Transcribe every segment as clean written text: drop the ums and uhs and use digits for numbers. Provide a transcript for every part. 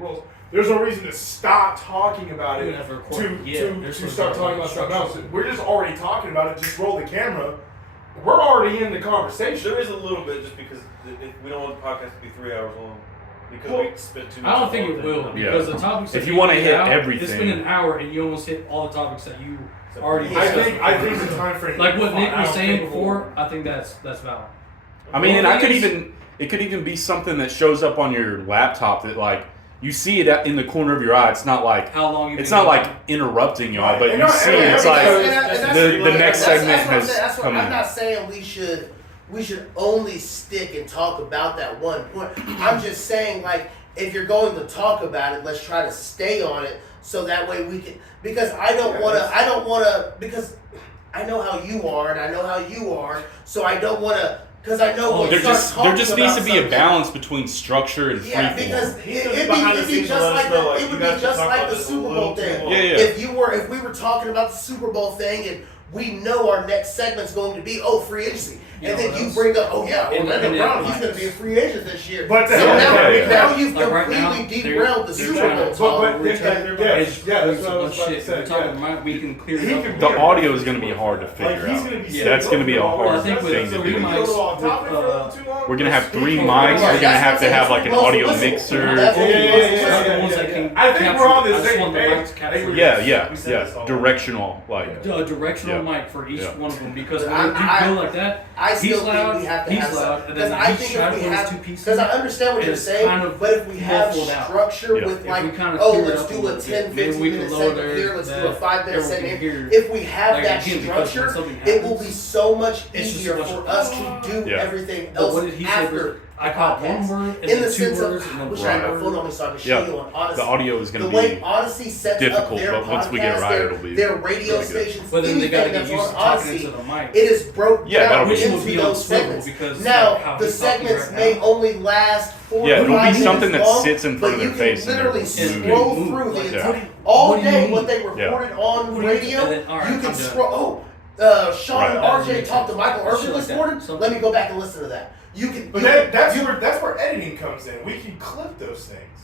rules. There's no reason to stop talking about it to start talking about something else. We're just already talking about it. Just roll the camera. We're already in the conversation. There is a little bit just because if we don't want the podcast to be 3 hours long. Because we spent too much. I don't think it will because the topics. If you want to hit everything, it's been an hour and you almost hit all the topics that you already. I think the time frame. Like what Nick was saying before, I think that's valid. I mean, and it could even be something that shows up on your laptop that like you see it in the corner of your eye. It's not like how long. It's not like interrupting y'all, but you see it. It's like the next segment has come in. I'm not saying we should only stick and talk about that one point. I'm just saying, like, if you're going to talk about it, let's try to stay on it so that way we can. Because I don't want to. Because I know how you are and I know how you are, so I don't want to. Because I know there just needs to be a balance between structure and free form. Yeah, because it'd be just like the Super Bowl thing. Yeah. If we were talking about the Super Bowl thing and we know our next segment's going to be free agency. And then you bring up, Orlando Brown, he's going to be a free agent this year. But now you've completely derailed the Super Bowl talk. That's what I was about to say. We can clear it up. The audio is going to be hard to figure out. That's going to be a hard thing to do. We're going to have 3 mics. We're going to have like an audio mixer. I think we're on the same page. Yeah. Directional, like. A directional mic for each one of them because when you go like that, he's loud, he's loud, and then I think if we have, because I understand what you're saying, but if we have structure with like, let's do a 10, 15 minute segment here, let's do a 5 minute segment here. If we have that structure, it will be so much easier for us to do everything else after. I caught one word and in the two sense words of, and I then wish I had my phone on me so I could show you on Odyssey. The audio is going to be the be way Odyssey sets difficult, up their but once we get it right, it'll be their radio stations, but then they got to anything get that's used on to talking Odyssey, into the mic. it is broken down which will into be on those swivel segments. because Now the segments may only last 4 to 5 minutes long. It'll be something that sits in front of their face. But you can literally scroll through the entire all day what they reported on radio. You can scroll. Sean and RJ talked to Michael Irvin this morning. Let me go back and listen to that. But that's where editing comes in. We can clip those things.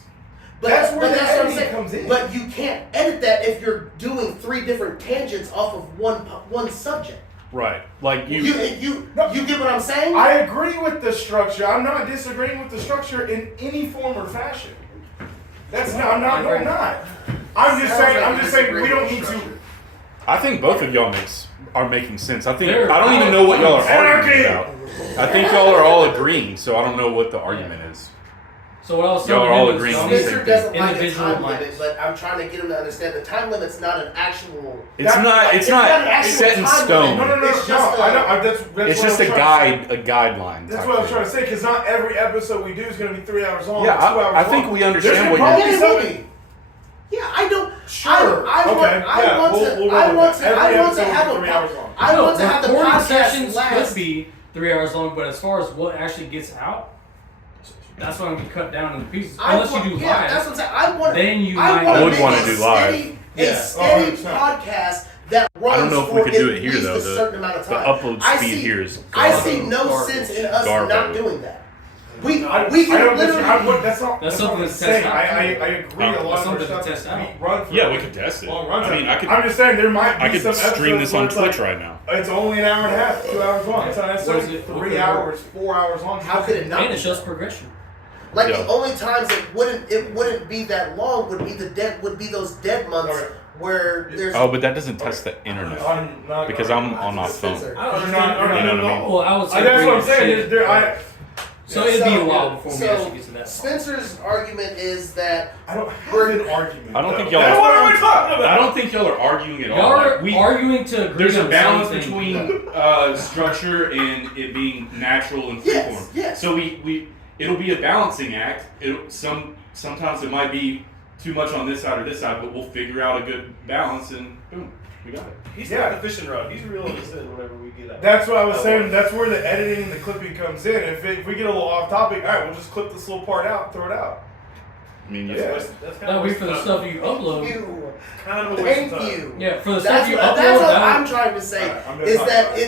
That's where the editing comes in. But you can't edit that if you're doing 3 different tangents off of one subject. Right. Like you get what I'm saying? I agree with the structure. I'm not disagreeing with the structure in any form or fashion. I'm not. I'm just saying we don't need to. I think both of y'all are making sense. I don't even know what y'all are arguing about. I think y'all are all agreeing, so I don't know what the argument is. So what I was y'all are all agreeing on the same Spencer thing. doesn't like a time limit, but I'm trying to get him to understand the time limit's not an actual. It's not set in stone. No. It's just a guideline. That's what I was trying to say, because not every episode we do is going to be 3 hours long. Yeah, 2 hours long. I think we understand what you're saying. Yeah, I don't. Sure. I want to have the podcast sessions last. could be 3 hours long, but as far as what actually gets out, that's why we cut down into pieces. Unless you do live, that's what I'm saying. Then you I would want to do live. A steady podcast that runs I don't know if we could do it here though. a certain amount of time. The upload speed here is. I see no sense in us not doing that. We can literally. That's something that's tested. I agree. A lot of stuff test out. We could test it. I'm just saying there might be I could some stream this on Twitch like, right now. It's only an hour and a half, 2 hours long. It's not necessarily 3 hours, 4 hours long. How could it not? And it shows progression. Like the only times it wouldn't be that long would be those dead months where there's. Oh, but that doesn't test the internet because I'm on my phone. You know what I mean? Well, I would say that's what I'm saying. So it'd be a while before we actually get to that. Spencer's argument is that I don't have an argument. I don't think y'all. What are we talking about? I don't think y'all are arguing at all. Y'all are arguing to agree. There's a on balance something. between structure and it being natural and freeform. Yes. So it'll be a balancing act. Sometimes it might be too much on this side or this side, but we'll figure out a good balance and boom, we got it. He's not the fishing rod. He's real innocent whenever we get out. That's what I was saying. That's where the editing and the clipping comes in. If we get a little off topic, all right, we'll just clip this little part out and throw it out. I mean, that's kind that of way for the stuff you upload. Thank you. Yeah, for the stuff you upload. That's what I'm trying to say. Is that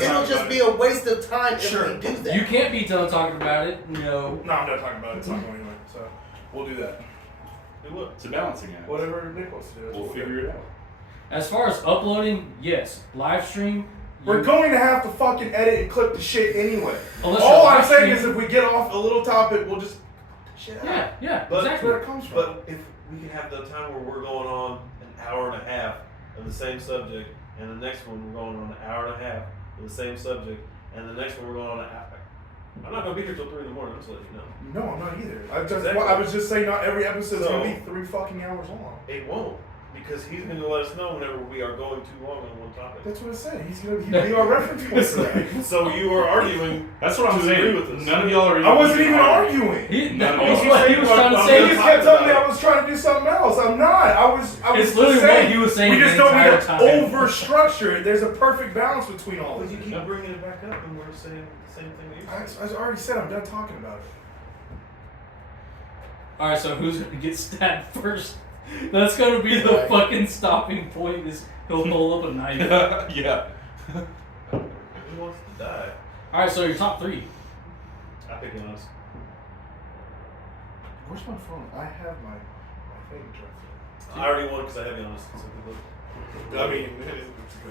it'll just be a waste of time if we do that. You can't be done talking about it. No. No, I'm not talking about it. It's not going anywhere. So We'll do that. Do what? It's a balancing act. Whatever Nick wants to do. We'll figure it out. As far as uploading, yes. Live stream. We're going to have to fucking edit and clip the shit anyway. Unless all I'm saying is if we get off a little topic, we'll just shit out. Yeah, But exactly. Where it comes from. But if we can have the time where we're going on an hour and a half of the same subject, and the next one we're going on an hour and a half of the same subject, and the next one we're going on an hour. I'm not gonna be here till 3 in the morning. I'm just letting you know. No, I'm not either. Exactly. I was just saying not every episode is So- going to be 3 fucking hours long. It won't, because he's gonna let us know whenever we are going too long on one topic. That's what I said. He's going to be our reference point for that. So you are arguing. That's what I'm to agree saying. with us. None of y'all are. I wasn't even arguing. He No, was no, what he was trying to He say. just kept telling me I was trying to do something else. I'm not. I was It's just literally saying, what he was saying we just the don't need entire to time. over-structure it. There's a perfect balance between all But of you it. keep bringing it back up, and we're saying the same thing that you I said. already said I'm done talking about it. All right, so who's gonna get stabbed first? That's gonna be the Right. fucking stopping point. Is he'll hold up a knife. Yeah. Who wants to die? All right, so your top 3. I pick Giannis. Where's my phone? I have my thing I already won because I have Giannis. So I mean,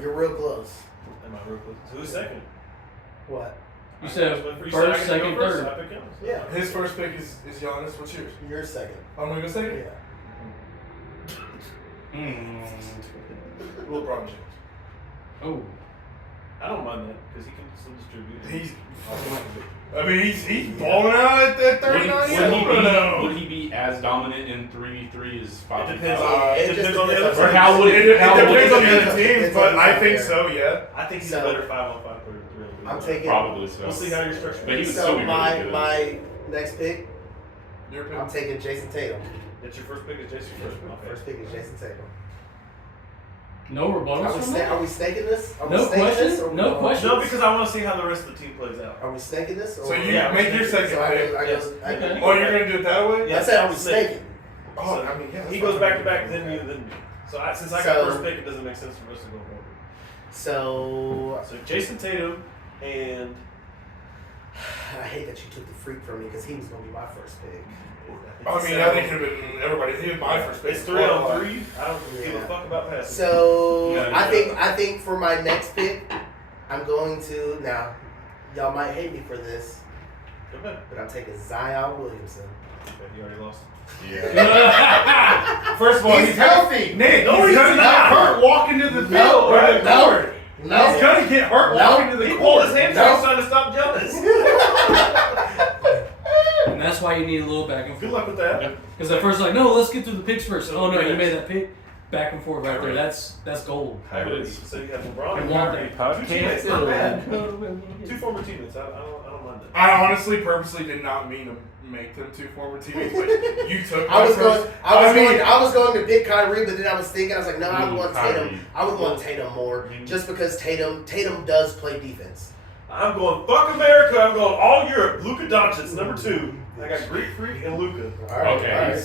You're real close. am I real quick? So who's second? What? You said You said I first, could second, go first, third. I pick Giannis. Yeah. his first pick is Giannis. What's yours? You're second. I'm going to go second. Yeah. LeBron James. Oh, I don't mind that because he can still distribute. He's balling out at 39. Would he be as dominant in 3v3 as 5v5? It depends on. It It just depends on the depends other on- team. How would It depends on the other teams, It's but on I the think player. so, yeah. I think he's So- a better 5-on-5 player than 3-on-3. I'm taking. Probably so. We'll see how you're structured. But he would still So be really my good. my next pick, Your pick. I'm taking Jason Tatum. That's your first pick is Jason first. My Okay. first pick is Jason Tatum. no rebuttals from that? Are we staking this? Are we No staking question? this, or No we- question? No, because I want to see how the rest of the team plays out. Are we staking this? Or So you Yeah, make your second So I pick. go, Yes. I go, Okay. Oh, you're going to do it that way? Yeah. I said, are we Snake. staking? Oh, I mean, yeah. He that's goes fine. back to back, then you, then me. So since I got So- first pick, it doesn't make sense for us to go forward. So So Jason Tatum and I hate that you took the freak from me because he was gonna be my first pick. I mean, I think it would have been everybody. He was my first pick. it's 3-on-3. I don't give a Yeah. fuck about passing. So Yeah, I think for my next pick, I'm going to now. Y'all might hate me for this, Okay. but I'm taking Zion Williamson. Okay, you already lost. Yeah. First of all, He's healthy. Nick, No, he's he's going to get not. hurt walking to the No, field or the no. court. No. He's going to get hurt No. walking to the He court. pulled his hamstring No. trying to stop Jonas. And that's why you need a little back and Good forth. luck with that. Because at first, like, no, let's get through the picks first. So Oh no, you next. made that pick. Back and forth right there. Right. That's gold. Kyrie. So you have LeBron I and want Kyrie. that. Two teammates, not bad. Two former teammates. I don't mind that. I honestly purposely did not mean to make them two former teammates, but you took I my was first. going. I was going to pick Kyrie, but then I was thinking, I was like, no, I would want Kyrie. Tatum. I would want Tatum more, just because Tatum does play defense. I'm going fuck America. I'm going all Europe. Luka Doncic, number 2. I got Greek Freak and Luka. All right. Okay, all right.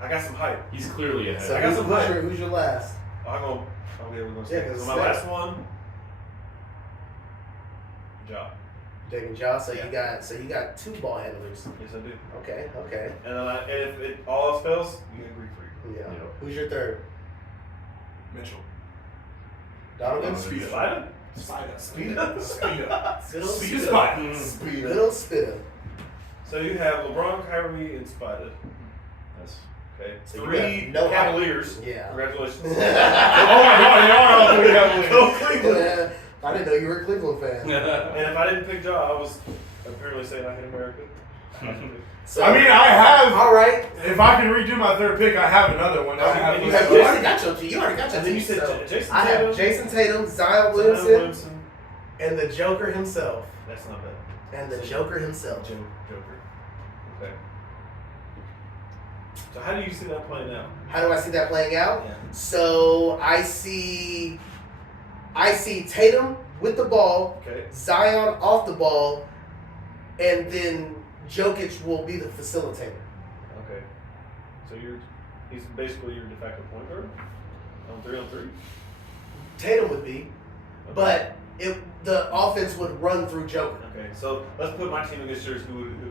I got some hype. he's clearly ahead. So I got some hype. who's your last? I'm going. Oh yeah, we're going to Yeah, say. 'cause So my it's last one. Ja. Taking Jaw. So Yeah. you got 2 ball handlers. Yes, I do. Okay. Okay. And then and if it all else fails, you get Greek Freak. Yeah. Yeah. Who's your third? Mitchell. Donovan. Speed up. Spider? Speed up. Speed up. Good old Speed Spitter. up. Good old Spitter. So you have LeBron, Kyrie, and Spider. That's Okay. So you 3 have no Cavaliers. Yeah. Congratulations. Oh my God, they are all three Cavaliers. Go Cleveland. I didn't know you were a Cleveland fan. And if I didn't pick Ja, I was apparently saying I hate America. So, I mean, I have. all right. If I can redo my third pick, I have another one. I have. And You you already got your team. You already got your And then team. you said So Jason I have Tatum. Jason Tatum, Zion Zion Williamson, Williamson. and the Joker himself. That's not bad. And the Joker himself. Joker. Okay. So how do you see that playing out? How do I see that playing out? Yeah. So I see Tatum with the ball, Okay. Zion off the ball, and then Jokic will be the facilitator. Okay. So he's basically your de facto point guard on 3-on-3. Tatum would be, but the offense would run through Joker. Okay, so let's put my team against yours. Who would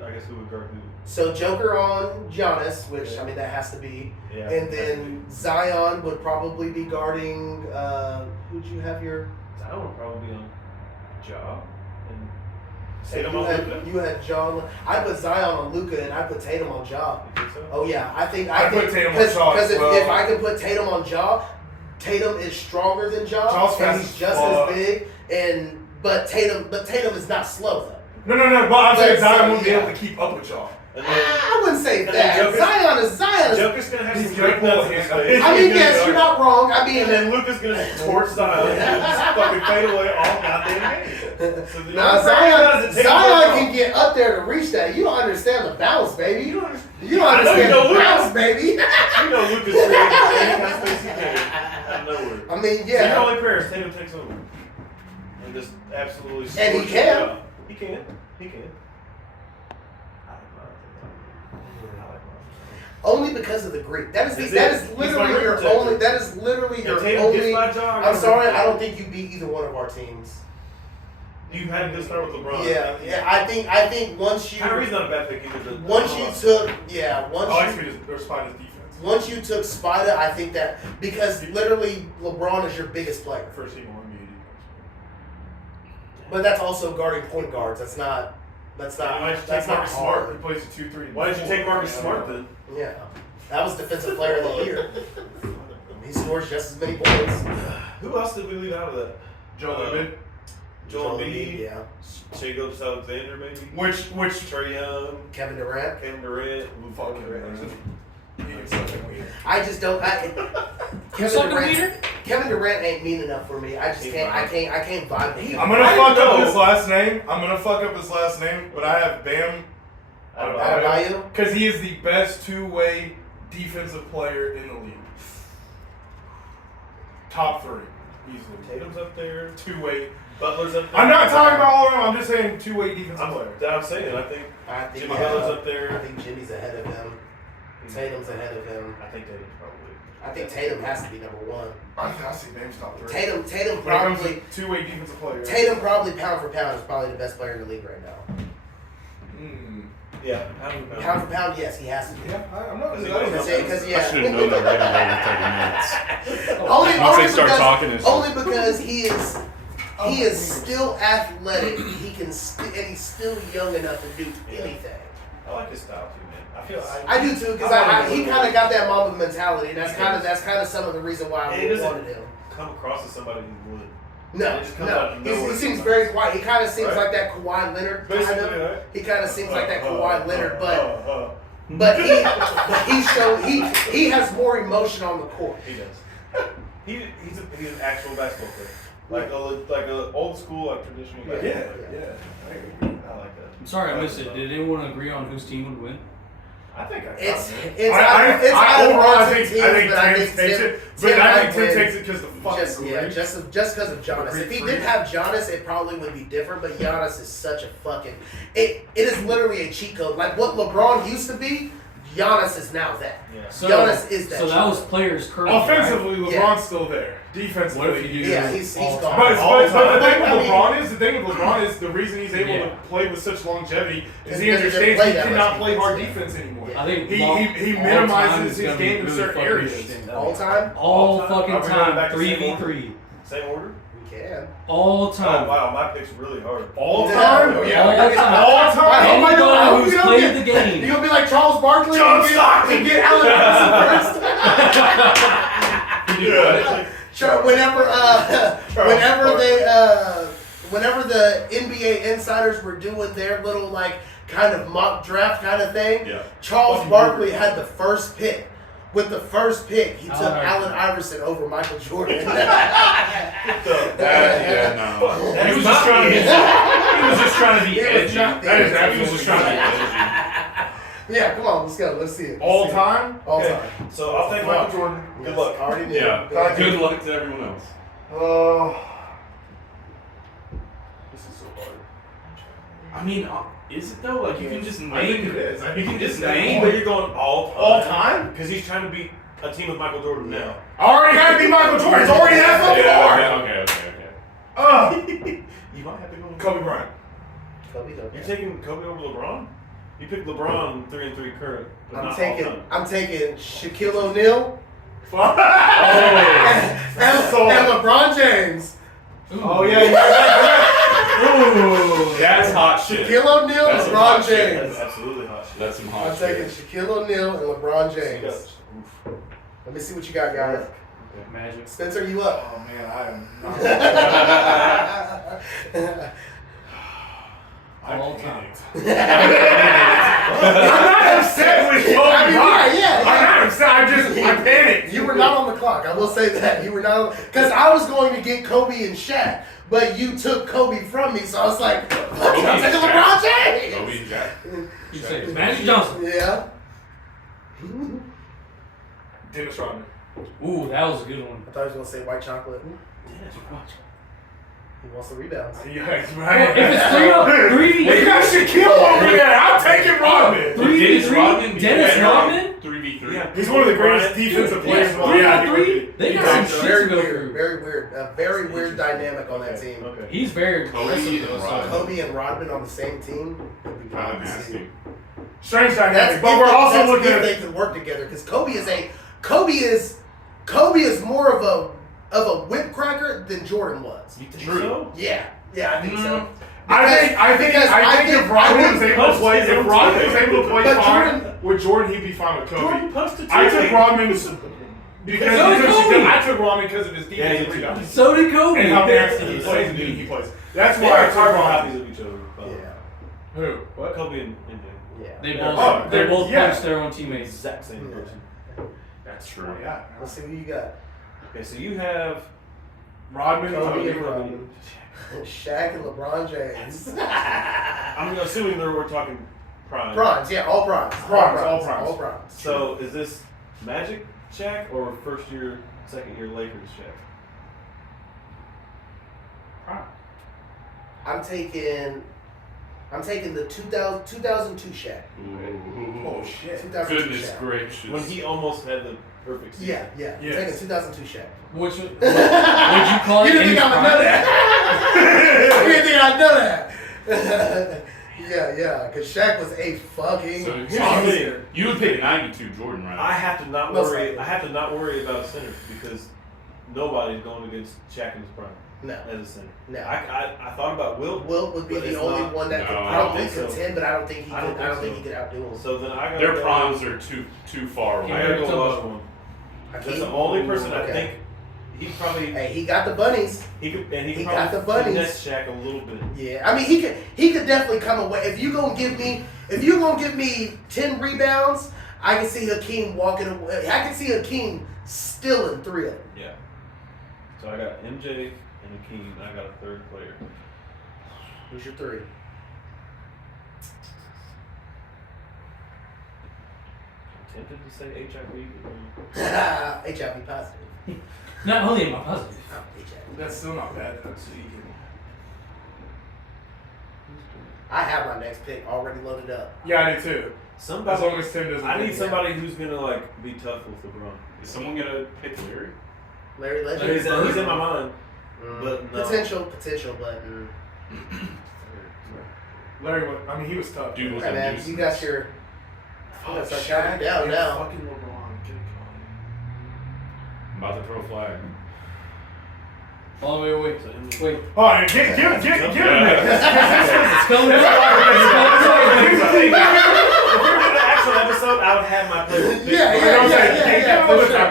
guard who? So Joker on Giannis, which I mean that has to be, and then Zion would probably be guarding. Who'd you have your? Zion would probably be on Ja. You had John. I put Zion on Luka, and I put Tatum on Ja. You think so? Oh yeah, I think put Tatum on Ja. Because if I can put Tatum on Ja, Tatum is stronger than Ja, and he's just as big. But Tatum is not slow though. No. But I'm saying Zion won't be able to keep up with y'all. I wouldn't say that. Zion is. Joker's gonna have some great nuts in his face. I mean, yes, you're not wrong. I mean, and then Luka's gonna torch Zion and just fucking fade away all goddamn game. So now Zion can get up there to reach that. You don't understand the bounce, baby. You don't understand the bounce, baby. You know Luka's creating any kind of space he can out of nowhere. I mean, yeah. So your only prayer is Tatum takes over and just absolutely. And he can. He can. Only because of the Greek. That is literally your only. That is literally your only. I'm sorry, I don't think you beat either one of our teams. You had a good start with LeBron. Yeah. I think once you. Kyrie's not a bad pick either. Once you took Once you took Spida, I think that because literally LeBron is your biggest player. First team on NBA. But that's also guarding point guards. That's not Marcus Smart. He plays a 2-3. Why did you take Marcus Smart then? Yeah, that was defensive player of the year. He scores just as many points. Who else did we leave out of that? Joel Embiid. Yeah. Shai Gilgeous-Alexander maybe. Which Trae Young. Kevin Durant. Fuck Durant. I just don't. Kevin Durant ain't mean enough for me. I just can't. I can't vibe with him. I'm gonna fuck up his last name. But I have Bam Adebayo because he is the best two-way defensive player in the league. Top 3, easily. Tatum's up there. Two-way. Butler's up there. I'm not talking about all around. I'm just saying two-way defensive player. I'm saying. I think Jimmy Butler's up there. I think Jimmy's ahead of him. Tatum's ahead of him. I think Tatum's probably. I think Tatum has to be number 1. I see Bam's top 3. Tatum probably two-way defensive player. Tatum probably pound for pound is probably the best player in the league right now. Yeah, pound for pound, yes, he has to be. Yeah, I'm not because I should have known that right away in 30 minutes. Only because he is still athletic. And he's still young enough to do anything. I like his style too, man. I do too because he kind of got that Mamba mentality, and that's kind of some of the reason why I wanted him. Come across as somebody who would. No. He seems very quiet. He kind of seems like that Kawhi Leonard kind of. Right? He kind of seems like that Kawhi Leonard, but he has more emotion on the court. He does. He's an actual basketball player, like a old school, like traditional basketball player. Yeah. I like that. I'm sorry, I missed it. Did anyone agree on whose team would win? I think it's out of teams, I think Tim takes it. But I think Tim takes it because the fucking just because of Giannis. If he didn't have Giannis, it probably would be different. But Giannis is such a fucking. It is literally a cheat code. Like what LeBron used to be, Giannis is now that. Yeah. So, Giannis is that. So that was players currently. Offensively, LeBron's still there. Defensively, what if you do? Yeah, he's gone. But the thing with LeBron is the reason he's able to play with such longevity is he understands he cannot play hard defense anymore. I think he minimizes his game in certain areas. All time? All fucking time. 3v3. Same order? We can. All time. Oh, wow, my pick's really hard. All time? Yeah. All time? Anyone who's played the game. You're going to be like Charles Barkley John Stockton. and get Allen Iverson first? Sure, whenever the NBA insiders were doing their little like kind of mock draft kind of thing, Charles Barkley had the first pick. With the first pick, he took Allen Iverson over Michael Jordan. He was just trying to be edgy. That is absolutely trying to be edgy. Yeah, come on, let's go. Let's see it. All time? All time. So I'll take Michael Jordan. Good luck. Already knew. Yeah. Good luck to everyone else. This is so hard. I mean, is it though? Like you can just name. I think it is. You can just But name. you're going all time? Because he's trying to beat a team with Michael Jordan now. I already got to be Michael Jordan. It's already that fucking hard. Okay. You might have to go with Kobe Bryant. Kobe though. You're taking Kobe over LeBron? You picked LeBron 3-3 current. But I'm not taking all time. Shaquille O'Neal Oh, and LeBron James. oh yeah. Ooh, that's hot shit. Shaquille O'Neal, That's some LeBron hot shit. James. That's absolutely hot shit. That's some hot I'm shit. taking Shaquille O'Neal and LeBron James. Oof. Let me see what you got, guys. Magic. Spencer, you up? Oh man, I am not. All time. I'm not upset with Kobe I mean, Bryant. yeah. I'm not upset. I panicked. You were not on the clock. I will say that. You were not because I was going to get Kobe and Shaq, but you took Kobe from me, so I was like, fuck it, I'm taking LeBron James. Kobe and Jack. You say Magic Johnson. Yeah. Dennis Rodman. Ooh, that was a good one. I thought he was going to say white chocolate. He wants the rebounds. Yeah, If right. it's 3v3, You got Shaquille over there. I'm taking Rodman. Dennis Rodman. Dennis Rodman? 3v3. Yeah. He's one of the greatest defensive players in the world. Yeah, 3v3. They got some shit Very to go weird. through. Very weird. A very weird dynamic on that team. Okay. He's very Kobe aggressive and though. So. Rodman. Kobe and Rodman on the same team. Would be Kind of fun to see. nasty. Strange That's dynamic. But we're also that's looking if at they could work together because Kobe is more of a whip cracker than Jordan was. You think True. so? Yeah, I think so. I think if Rodman was able to play, if Rodman was able to play But fine Jordan- with Jordan, he'd be fine with Kobe. Jordan posted I took Rodman's because So did Kobe. I took Rodman because of his Yeah, defensive you rebounds So did Kobe. and how nasty he plays and he plays. That's why I took copies Rodman. of each other. Yeah, Who? What? Kobe and MJ. yeah. They Oh, both they're- both yeah. punched their own teammates. Exact same Yeah. person. That's true. Oh, yeah. Let's see who you got. Okay, so you have Rodman. Kobe and Kobe. Rodman. Shaq and LeBron James. I'm assuming that we're talking prime. Primes, yeah, all primes. All primes. All primes. So is this Magic Shaq or first year, second year Lakers Shaq? I'm taking the 2002 Shaq. Ooh. Oh shit. 2002 Goodness Shaq. gracious. When he almost had the perfect season. Yeah. Yes. I'm taking 2002 Shaq. Which would you call You it? didn't think I would know that? You didn't think I'd know that? yeah, because Shaq was a fucking So monster. you would pick 92 Jordan, right? I have to not Most worry. likely. I have to not worry about a center because nobody's going against Shaq in his prime No, as a center. no. I thought about Wilt. Wilt would be But the it's only not- one that could No, I probably don't think so. contend, but I don't think he I could. don't I don't think think he could outdo him. So then I got Their primes are too far I away. gotta go Washington. That's the only person I Okay. think he probably Hey, he got the bunnies. he could and he He could got the probably bunnies. finesse Shaq a little bit. Yeah, I mean he could definitely come away. If you gonna give me 10 rebounds, I can see Hakeem walking away. I can see Hakeem stealing 3 of them. Yeah. So I got MJ and Hakeem, and I got a third player. Who's your 3? I'm tempted to say HIV. HIV positive. Not only am I positive. Oh, HIV. That's still not bad though. So you can- I have my next pick already loaded up. Yeah, I do too. Somebody. As long as Tim doesn't. I pick need me. somebody who's gonna like be tough with LeBron. Is someone gonna pick Larry? Larry Legend. He's in my mind. But no. Potential, but Larry. I mean, he was tough. Dude was okay, man, deuce. you got your. I'm gonna start counting down Yeah, now. Fucking LeBron. Good I'm about to throw a flag. Oh, wait. So, Wait. God. All right, give him that. It's coming. If we were doing an actual episode, I would have my player. Yeah,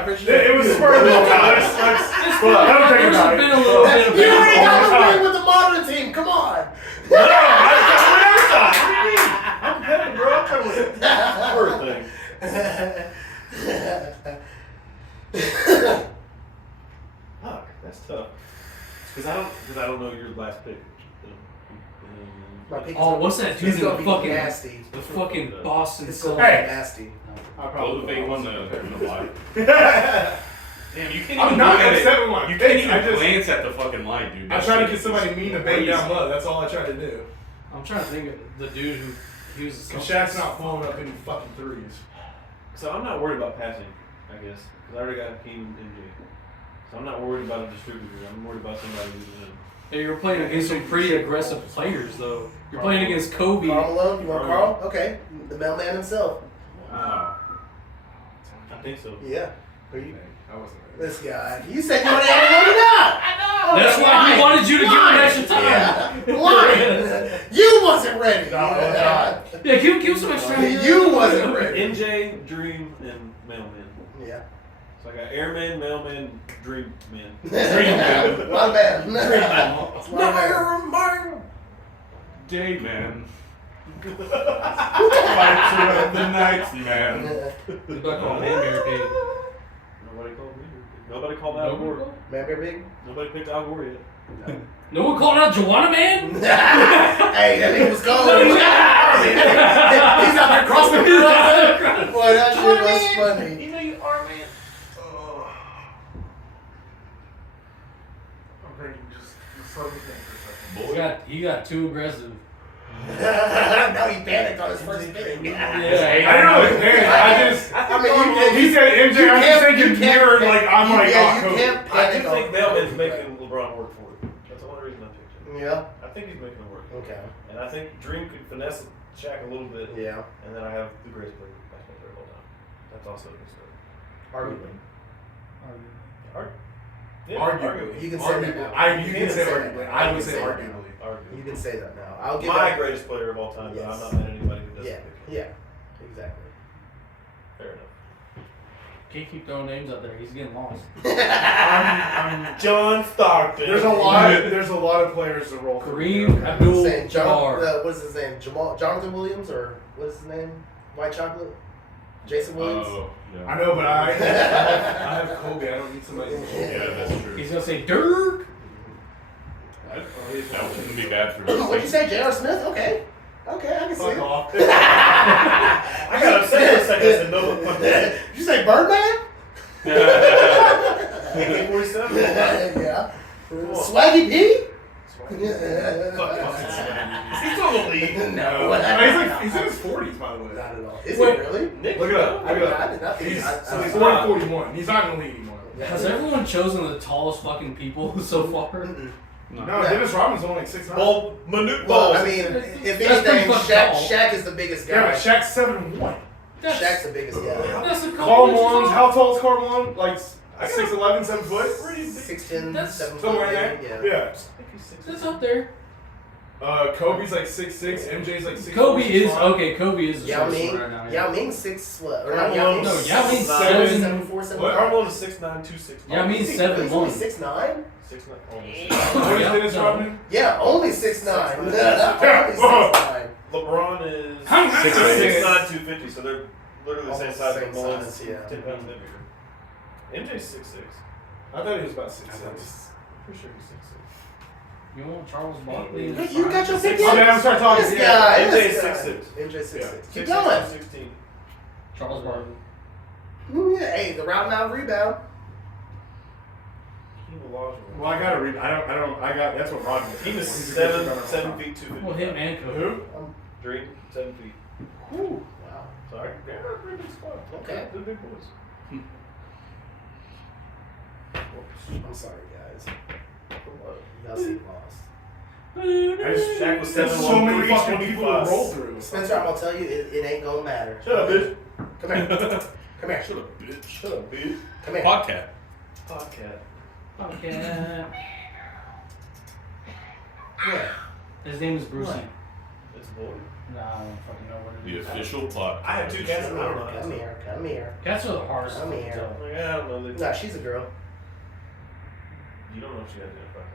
for sure. It was spur of the moment. Let's don't think There's about been it. a little bit of You already got to time. win with the modern team. Come on. No, I'm petting, bro. I'm trying to win. Poor thing. Fuck, that's tough. Because I don't know your last pick. My pick is Oh, what's that dude It's in the gonna be fucking nasty. the fucking Boston It's gonna Celtics? Hey. be nasty. I Blow probably the fake one in the light. Damn, you can't I'm even not look at upset it. with my You picks, can't even I just- glance at the fucking light, dude. I'm That trying to shit get is somebody mean to bang crazy. down low. That's all I tried to do. I'm trying to think of the dude who he was. Cause Shaq's not pulling up any fucking threes. So I'm not worried about passing, I guess. Because I already got Hakeem and MJ. So I'm not worried about a distributor. I'm worried about somebody who's in. Yeah, you're playing against some pretty aggressive players, though. You're playing against Kobe. Karl Malone? You want Karl? Okay. The mailman himself. Wow. I think so. Yeah. Are you? I wasn't ready. This guy. You said you wanted to add it up. I know. That's why he wanted you to give him extra time. Yeah. Lying. You wasn't ready. Yeah, give him some extra time. You wasn't ready. NJ, Dream, and Mailman. Yeah. So I got Airman, Mailman, Dream Man. Dream Man. My man. Day Man. Fighter of the night man. He's back on Man Barricade. Nobody called me. Nobody called Al Gore. Man, Bear Big? Nobody picked Al Gore yet. No one called out Joanna Man? Hey, that nigga was cold. He's out there crossing the road. Boy, that shit was funny. You know you are, man. I'm thinking just slow me down for a second. He got too aggressive. Now he panicked on his first pick. I don't know. He said MJ. I'm just thinking mirror. Like I'm like, you oh, can't I do panic think on Mailman's making LeBron work for it. That's the only reason I picked him. Yeah. I think he's making it work. Okay. And I think Dream could finesse Shaq a little bit. Yeah. And then I have the greatest player basketball player of all time. That's also a good story. Arguably. Arguably. You can say that now. You can say arguably. I would say arguably. You can say that now. I'll give my greatest player of all time, but I'm not mad at anybody who doesn't. Yeah. Exactly. Fair enough. Can't keep throwing names out there. He's getting lost. I'm John Stockton. There's a lot of players to roll through. Kareem Abdul-Jabbar. What's his name? Jonathan Williams, or what's his name? White Chocolate? Jason Williams? Yeah. I know, but I have Kobe. I don't need somebody. Yeah, that's true. He's gonna say Dirk. That wouldn't be bad for What'd you say, J.R. Smith? Okay, I can see it. Off. I got upset for a second. I said no. Did you say Birdman? AK-47. Yeah. Swaggy P? He's still in the league. No. He's in his 40s, by the way. Not at all. Is Wait. he really? Nick, Look it up. I did not think He's so. he's 41. He's not in the league anymore. Has everyone chosen the tallest fucking people so far? No, Dennis Rodman's only like 6'9". Well, Manute Well, Ball. I mean, if pretty anything, fucking tall. Shaq is the biggest guy. Yeah, but Shaq's 7'1". Shaq's the biggest guy. That's a Karl Malone's, how tall is Karl Malone? Like 6'11", 7 foot? 6'10", That's 7 foot. Somewhere in there? Yeah. That's up there. Kobe's like 6'6", MJ's like 6'4". Kobe is a Yao short Ming. right now. Yao Ming's 6 what? Or Karl not Yao Malone. Ming? No, Yao Ming's 7'4", 7'5". Karl Malone is 6'9", 260. Yao Ming's He's 7'1". only 6'9"? 6'9". What is Dennis Rodman? Yeah, only 6'9". Only 6'9". LeBron is 6'8". 6'9", 250. So they're literally the same Almost size. the But same Malone's size, yeah. 10 pounds heavier. MJ's 6'6". I thought he was about 6'6". Pretty sure he's 6'6". You want Charles Barkley? You got your pick I mean, I'm sorry talking. This Yeah. guy. MJ's this guy. 6'6". MJ's 6'6". Yeah. Keep 6'6", going. 16. Charles Barkley. Yeah, hey, the route now rebound. Well, I gotta read. That's what Rodman. He was He's a 7 good shooter. feet 250. Well, him and Kobe. Who? Dream 7 feet. Whew. Wow. Sorry, yeah, pretty big squad. Okay. The big boys. I'm sorry, guys. Y'all seem lost. Shaq was 7'1", so many fucking people to 325. roll through. Spencer, I'm gonna tell you, it ain't gonna matter. Shut up, bitch. Come here. Come here. Shut up, bitch. Shut up, bitch. Come here. Podcat. Podcast. Okay. Yeah. His name is Brucey. What? It's a boy. Nah, I don't fucking know what The it is. official plot. I have 2 cats. I Come don't here. know. Come here. Come here. Cats are the hardest. Come to here. tell. Like, I don't know. Nah, she's a girl. You don't know if she identifies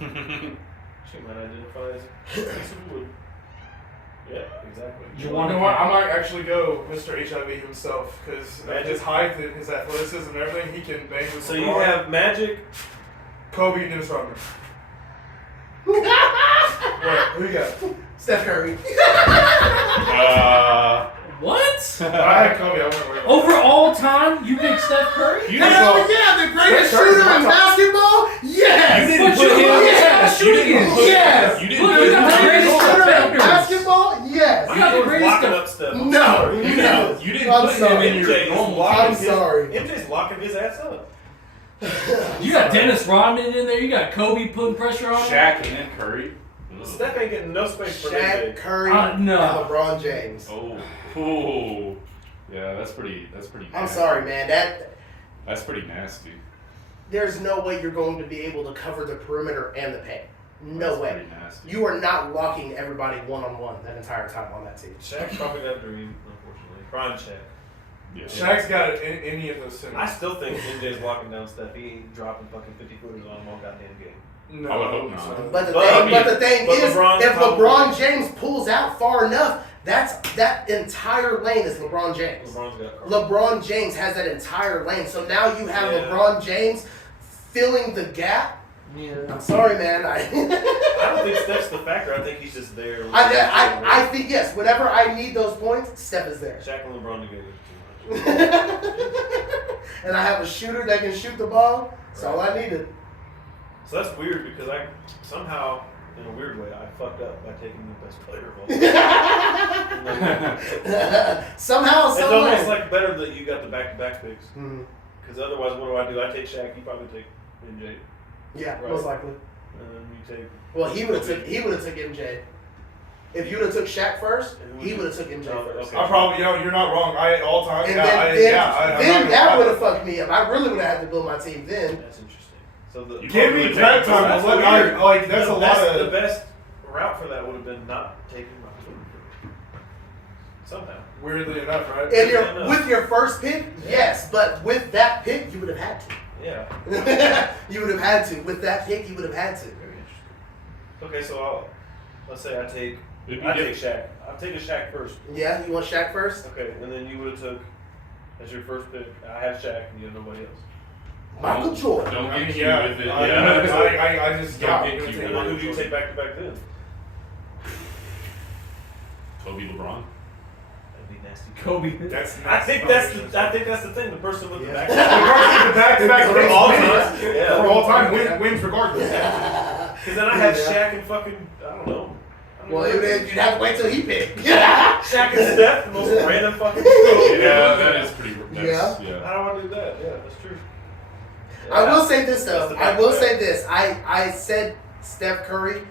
like that. She might identify as a piece of wood. Yeah, exactly. You You want know what? I might actually go Mr. HIV himself because Magic? his height and his athleticism and everything, he can bang with So LeBron. you have Magic. Kobe and Dennis Rodman. What? Who you got? Steph Curry. What? I had Kobe. I went with Over all time, you pick Steph Curry? You Hell didn't, yeah, the greatest Steph Curry's shooter in my top. basketball? Yes! You didn't But put you him. look at Yes! shooting You didn't put- Yes! You didn't Look, put you got him. the greatest Shooter in defenders. basketball? Yes! You got the was greatest locking def- up Steph. No, You no. didn't I'm put him sorry. in your MJ is normal. locking I'm sorry. MJ's locking his ass up. You got Dennis Rodman in there. You got Kobe putting pressure on him. Shaq and then Curry. Steph ain't getting no space for Shaq, Curry, no. and LeBron James. Oh, yeah, that's pretty. Nasty. I'm sorry, man. That's pretty nasty. There's no way you're going to be able to cover the perimeter and the paint. No way. Pretty nasty. You are not locking everybody one-on-one that entire time on that team. Shaq's probably got a dream, unfortunately. Prime Shaq. Yeah. Shaq's got any of those symbols. I still think MJ's locking down Steph. He ain't dropping fucking 50-footers on him all goddamn game. No, I would hope not. But the thing is, if LeBron James pulls out far enough, that entire lane is LeBron James. LeBron James has that entire lane. So now you have LeBron James filling the gap. Yeah. I'm sorry, man. I don't think Steph's the factor. I think he's just there. I think, yes, whenever I need those points, Steph is there. Shaq and LeBron together. And I have a shooter that can shoot the ball. That's all I needed. So that's weird because I somehow, in a weird way, I fucked up by taking the best player of all time. Somehow, it's almost like better that you got the back-to-back picks. Because otherwise, what do? I take Shaq. You probably take MJ. Yeah, right. Most likely. And then you take. Well, he would have took MJ. If you would have took Shaq first, he would have took MJ first. Okay. I probably, you're not wrong. I all time. And then that would have fucked me up. I really would have had to build my team then. That's interesting. So give me prep time. That's a lot of the best route for that would have been not taking my team. Somehow. Weirdly enough, right? And with your first pick, yes, but with that pick, you would have had to. Yeah. You would have had to. With that pick, you would have had to. Very interesting. Okay, so let's say I take Shaq. I'm taking Shaq first. Yeah, you want Shaq first? Okay, and then you would have took as your first pick. I had Shaq, and you had nobody else. Michael Jordan. Don't get cute with it. I just don't get cute. Who do you take back to back then? Kobe, LeBron. That'd be nasty. Kobe. I think that's the thing. The person with the back. The person with the back-to-back for all time. Yeah. For all time wins regardless. Because then I have Shaq and fucking I don't know. Well, you'd have to wait till he picked. Shaq and Steph, the most random fucking. Yeah, that is pretty. Yeah. I don't want to do that. Yeah, that's true. Yeah. I will say this though. I will say this. I said Steph Curry,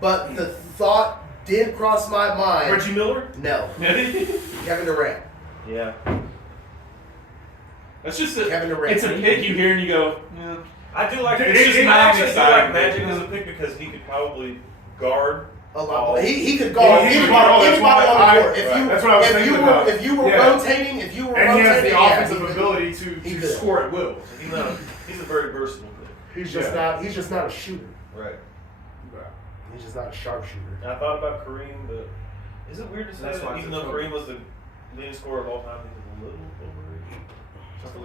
but the thought did cross my mind. Reggie Miller? No. Kevin Durant. Yeah. That's just Kevin Durant. It's a pick you hear and you go, yeah. I do like it's just Magic like Magic as a pick because he could probably guard a lot. He could guard anybody on the court. If you were rotating, and he has the offensive ability to score at will. He's a very versatile player. He's just not a shooter. Right. He's just not a sharpshooter. I thought about Kareem, but is it weird to say that even though Kareem was the leading scorer of all time, he's a little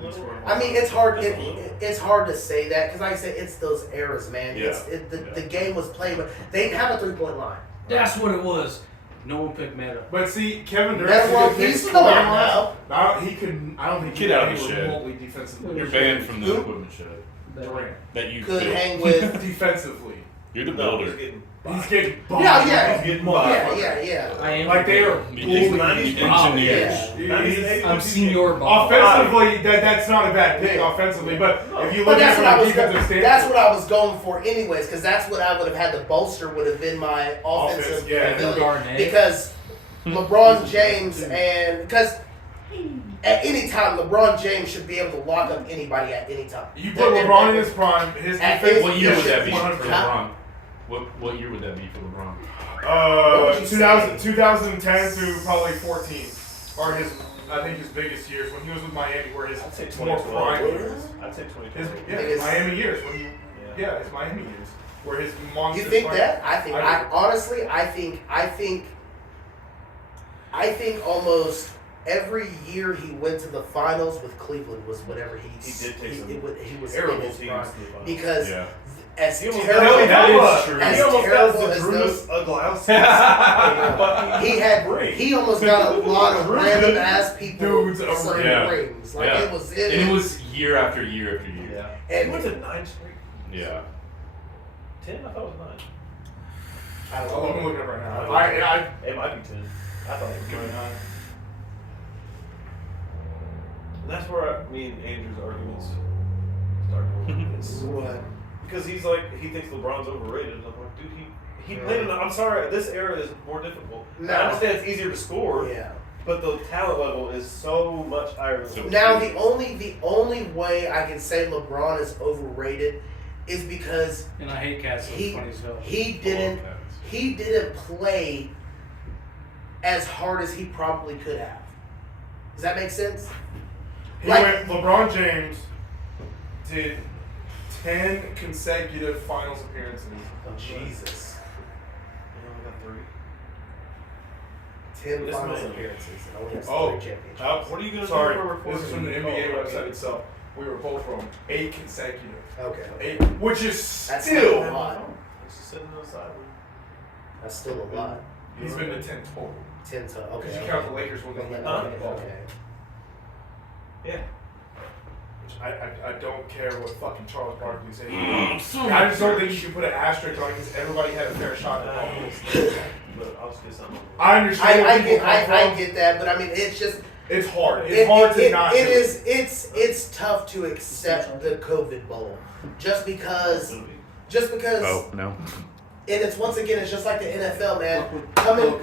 overrated? I mean, it's hard. It's hard to say that because, like I said, it's those eras, man. Yeah. The game was played, but they have a 3-point line. That's what it was. No one picked Meta. But see, Kevin Durant. He could. I don't think get out of the remotely defensively. You're banned from the equipment shed. Durant. That you could hang with defensively. You're the builder. He's getting bombed. Yeah. He's getting I am like they are engineers. I'm senior ball. Offensively, that's not a bad pick offensively, but if you look at it from a defensive standpoint, that's what I was going for anyways, because that's what I would have had to bolster would have been my offensive ability. Because LeBron James because at any time, LeBron James should be able to lock up anybody at any time. You put LeBron in his prime, his defense. What year would that be for LeBron? What year would that be for LeBron? 2010 through probably 14 are I think his biggest years when he was with Miami, where his more prime years. I'd say 2020. His Miami years when he his Miami years where his monster. You think that? I think almost every year he went to the finals with Cleveland was whatever he did take he was in his prime because as terrible as those he almost got a lot of random ass people rings. Like it was year after year after year. Yeah. And was it 9 straight? Yeah. 10? I thought it was 9. I don't know. I'm looking up right now. It might be 10. I thought it was 9. And that's where me and Andrew's arguments start doing this. What? Because he thinks LeBron's overrated. I'm like, dude, he played in. I'm sorry, this era is more difficult. No. I understand it's easier to score. Yeah. But the talent level is so much higher than Now the only way I can say LeBron is overrated is because and I hate Cats. He didn't play as hard as he probably could have. Does that make sense? LeBron James did 10 consecutive finals appearances. Oh, Jesus. He only got 3. 10 finals appearances and only has 3 championships. What are you going to Sorry, do? this is from the NBA website itself. We were both wrong. 8 consecutive. Okay. 8, which is That's still still a lot. He's just sitting on the side. That's still a lot. He's been to 10 total. 10 to okay. Because you count the Lakers when they went Okay. Yeah. Which I don't care what fucking Charles Barkley said. I just don't think you should put an asterisk on it because everybody had a fair shot at it. But I'll just get something. I understand. I get that, but I mean, it's just. It's hard. It's hard to not. It is. It's tough to accept the COVID bubble, just because. Oh no. And it's once again, it's just like the NFL, man.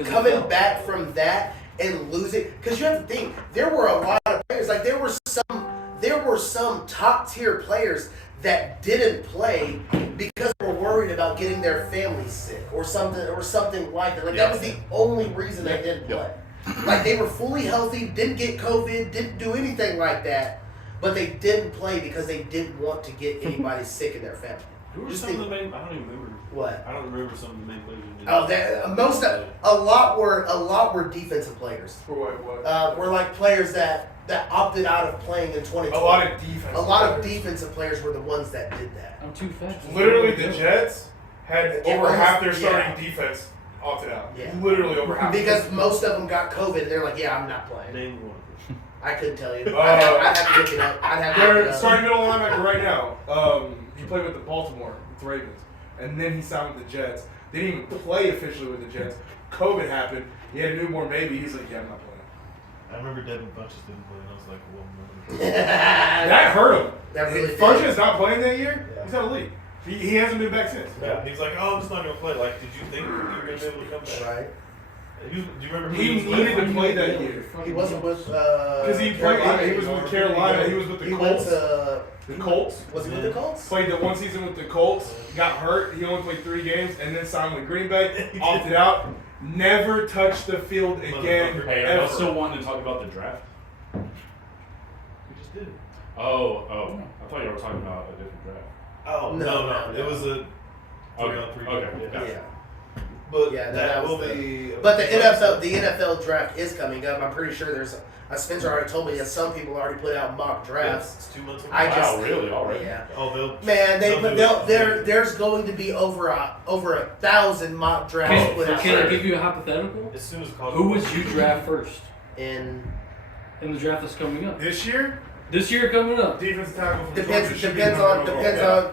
Coming back from that and losing, because you have to think there were a lot of players. Like there were some top tier players that didn't play because they were worried about getting their families sick or something like that. Like that was the only reason they didn't play. Like they were fully healthy, didn't get COVID, didn't do anything like that, but they didn't play because they didn't want to get anybody sick in their family. Who were some of the main? I don't even remember. What? I don't remember some of the main players. A lot were defensive players. For what? Were like players that opted out of playing in 2020. A lot of defensive players were the ones that did that. I'm too fast. Literally, the Jets had over half their starting defense opted out. Yeah. Literally over half. Because most of them got COVID, and they're like, "Yeah, I'm not playing." Name one. I couldn't tell you. I'd have to look it up. They're starting middle linebacker right now. He played with the Baltimore, with the Ravens, and then he signed with the Jets. They didn't even play officially with the Jets. COVID happened. He had a newborn baby. He's like, "Yeah, I'm not playing." I remember Devin Funchess didn't play, and I was like, "Well, that hurt him. That really Funchess is not playing that year. Yeah. He's out of the league. He hasn't been back since. Yeah, he's like, "Oh, I'm just not gonna play." Like, did you think you were gonna be able to come back? Right. Do you remember who He needed to play that year. He wasn't with. Because he played. He was with Carolina. He was with the Colts. The Colts. Was he with the Colts? Played the one season with the Colts. Got hurt. He only played 3 games, and then signed with Green Bay. Opted out. Never touched the field again. Hey, ever. I still wanting to talk about the draft. We just did. Oh. I thought you were talking about a different draft. Oh no. It was a 3-on-3. Okay. Yeah. But yeah, that will be. But the NFL draft is coming up. I'm pretty sure there's. Spencer already told me that some people already put out mock drafts. It's 2 months away. Wow, really? Already? Yeah. Oh, there's going to be over 1,000 mock drafts. Can I give you a hypothetical? As soon as who would you draft first in the draft that's coming up this year? This year coming up. Defensive tackle. From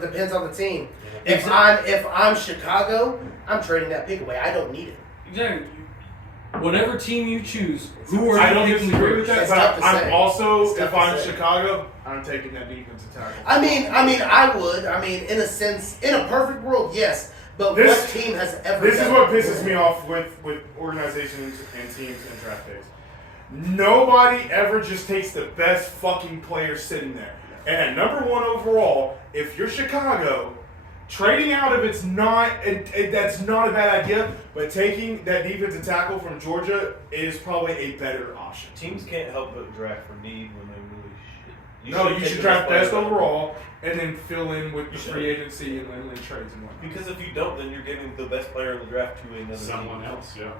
depends on the team. Yeah. If I'm Chicago, I'm trading that pick away. I don't need it. Exactly. Whatever team you choose, who are I you don't picking disagree with first? that, but I'm also, if I'm Chicago, I'm taking that defensive tackle. I mean, I would. I mean, in a sense, in a perfect world, yes. But what team has ever? This is what pisses me off with organizations and teams and draft days. Nobody ever just takes the best fucking player sitting there. And at number 1 overall, if you're Chicago, trading out of it's not, that's not a bad idea, but taking that defensive tackle from Georgia is probably a better option. Teams can't help but draft for need when they really should. You should draft best overall and then fill in with the free agency and then trades and whatnot. Because if you don't, then you're giving the best player in the draft to another someone else. Yeah.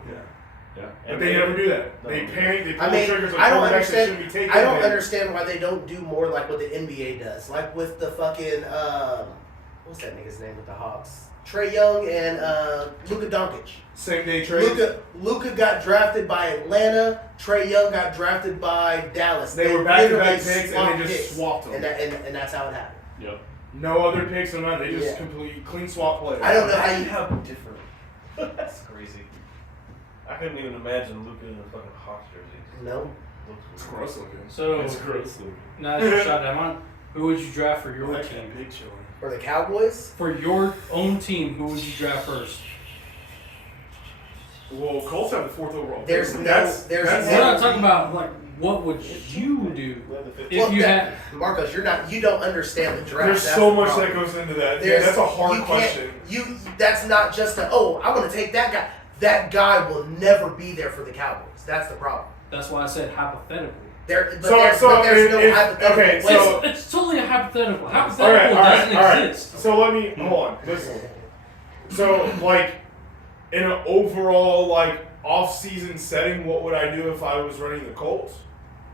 But they never do that. They panic. They pull triggers. I don't understand. I don't understand why they don't do more like what the NBA does, like with the fucking what's that nigga's name with the Hawks? Trae Young and Luka Doncic. Same day trade. Luka got drafted by Atlanta. Trae Young got drafted by Dallas. They were back-to-back picks and they just swapped them. And that's how it happened. Yep. No other picks or nothing. They just completely clean swap players. I don't know how different. That's crazy. I couldn't even imagine Luka in a fucking Hawks jersey. No. It's gross looking. So it's gross looking. Now that you shot that on, Who would you draft for your team? Big chiller. For the Cowboys? For your own team, who would you draft first? Well, Colts have the 4th overall. There's pick. no. We're not talking about like what would you do if you had. Marcos, you don't understand the draft. There's so much that goes into that. Yeah, that's a hard question. That's not just I want to take that guy. That guy will never be there for the Cowboys. That's the problem. That's why I said hypothetically. There's no hypothetical. Okay, so it's totally a hypothetical. Hypothetical doesn't exist. So let me hold on. Listen. So like in an overall like off-season setting, what would I do if I was running the Colts?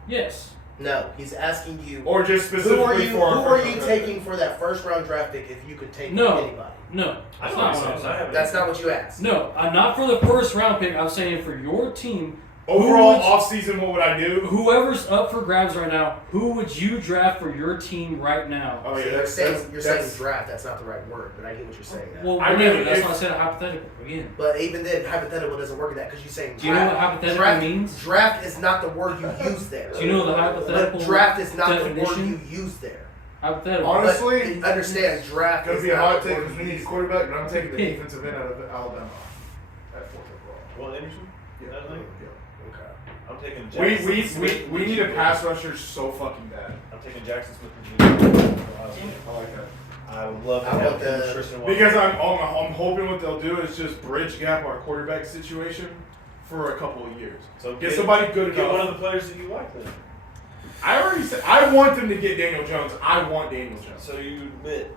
Yes. No, he's asking you. Or just specifically who are you taking for that first-round draft pick if you could take anybody? No. That's not what you asked. No, not for the first-round pick. I'm saying for your team. Overall off-season, what would I do? Whoever's up for grabs right now, who would you draft for your team right now? Oh yeah, you're saying draft. That's not the right word, but I get what you're saying. Well, that's why I said a hypothetical again. But even then, hypothetical doesn't work in that because you're saying. Do you know what hypothetical means? Draft is not the word you use there. Do you know the hypothetical? But draft is not the word you use there. Hypothetical. Honestly, understand draft. Gonna be a hot take because we need a quarterback, but I'm taking the defensive end out of Alabama at 4th overall. Will Anderson? Yeah. I'm taking Jackson. We need a pass rusher so fucking bad. I'm taking Jackson Smith. I like that. I would love to have Tristan Watson. Because I'm hoping what they'll do is just bridge gap our quarterback situation for a couple of years. So get somebody good enough. Get one of the players that you like then. I already said I want them to get Daniel Jones. I want Daniel Jones. So you admit.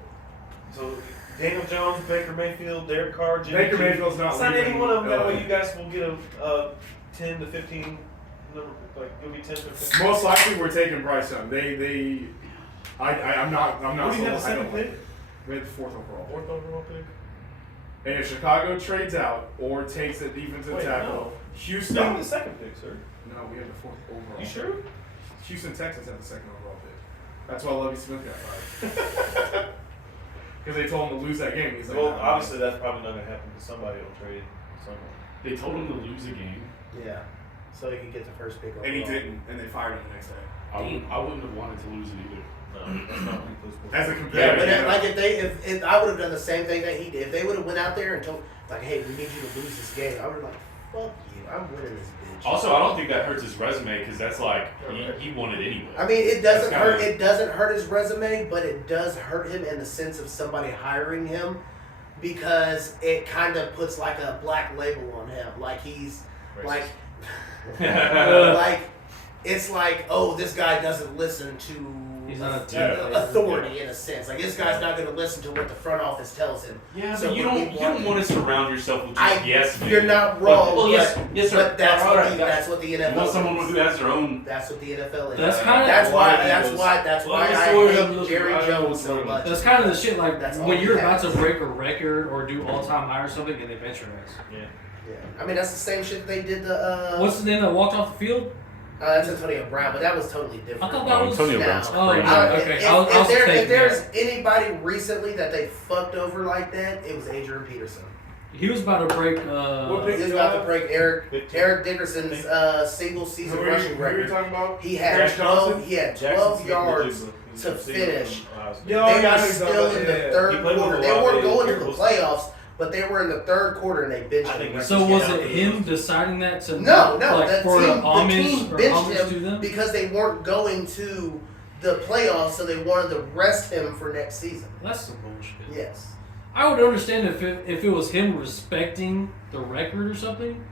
So Daniel Jones, Baker Mayfield, Derek Carr, Jimmy Baker Mayfield's not sign leaving. any one of them. That way you guys will get a 10 to 15. Like you'll be 10 to 15. Most likely we're taking Bryce Young. I'm not. What do you have the second pick? We had the 4th overall. 4th overall pick. And if Chicago trades out or takes a defensive tackle, no. Houston. You have the second pick, sir. No, we have the 4th overall. You sure? Houston Texans have the 2nd overall pick. That's why Lovie Smith got fired. Because they told him to lose that game. He's like, well, obviously that's probably not going to happen because somebody will trade someone. They told him to lose a game. Yeah. So he could get the first pick overall. And he didn't, and they fired him the next day. I wouldn't have wanted to lose it either. No, that's not as a competitor. Yeah, but like if I would have done the same thing that he did. If they would have went out there and told like, hey, we need you to lose this game, I would have like, fuck you, I'm winning this bitch. Also, I don't think that hurts his resume because that's like he won it anyway. I mean, it doesn't hurt. It doesn't hurt his resume, but it does hurt him in the sense of somebody hiring him because it kind of puts like a black label on him, like he's like. Like it's like, oh, this guy doesn't listen to authority in a sense. Like this guy's not going to listen to what the front office tells him. Yeah, so but you don't want to surround yourself with just yes men. You're not wrong. Well, yes, sir. But that's what the NFL. You want someone who has their own. That's what the NFL is. That's why I hate Jerry Jones so much. That's kind of the shit. Like when you're about to break a record or do all-time high or something, and they bench your ass. Yeah. I mean, that's the same shit they did what's the name that walked off the field? That's Antonio Brown, but that was totally different. I thought that was Antonio Brown's crazy. Okay. If there's anybody recently that they fucked over like that, it was Adrian Peterson. He was about to break. He was about to break Eric Dickerson's single season rushing record. What are you talking about? He had 12 yards to finish. They were still in the third quarter. They weren't going to the playoffs. But they were in the third quarter and they benched him. So was it him deciding that to no, like the team benched him because they weren't going to the playoffs, so they wanted to rest him for next season. That's some bullshit. Yes. I would understand if it was him respecting the record or something.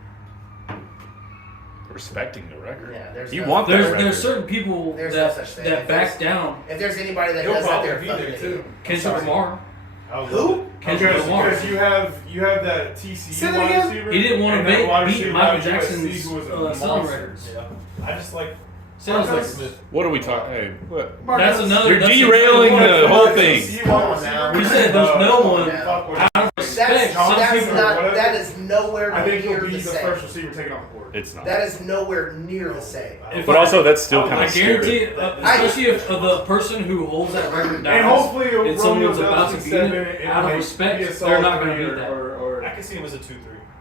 Respecting the record. Yeah, there's certain people that back down. If there's anybody that does that, they're fucking too. Kendrick Lamar. Who? Because you have that TCU wide receiver. He didn't want to beat Michael Jackson's selling records. Yeah. I just like. Sounds like Smith. What are we talking? Hey, what? That's another. You're derailing the whole thing. We said there's no one out of respect. That is nowhere near the same. I think he'll be the first receiver taken off the board. It's not. That is nowhere near the same. But also, that's still kind of scary. I guarantee, especially if the person who holds that record down, and hopefully, and someone's about to beat it, out of respect, they're not going to beat that. I can see him as a 2-3.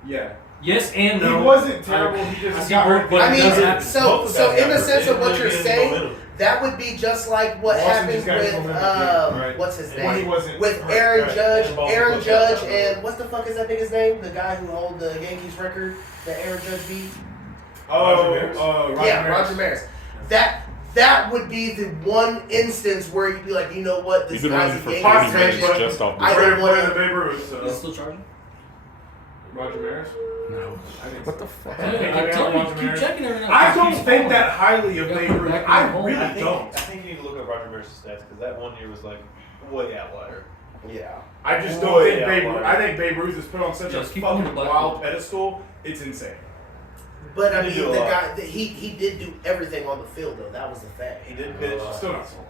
Yeah. Yes and no. He wasn't terrible. He just got hurt. I mean, so in the sense of what you're saying, that would be just like what happened with what's his name? With Aaron Judge. Aaron Judge and what's the fuck is that nigga's name? The guy who held the Yankees record that Aaron Judge beat. Roger Maris. That would be the one instance where you'd be like, you know what, this guy's a Yankees legend. Just off I don't want to. Babe Ruth. Is he still charging? Roger Maris? No. What the fuck? I'm telling you, keep checking every now and I then. don't think that highly of Babe Ruth. I really don't. I think you need to look at Roger Maris' stats because that one year was like way outlier. Yeah. I just don't think Babe Ruth. I think Babe Ruth is put on such a fucking wild pedestal. It's insane. But I mean, the guy, he did do everything on the field, though. That was the fact. He did pitch. Still not so long.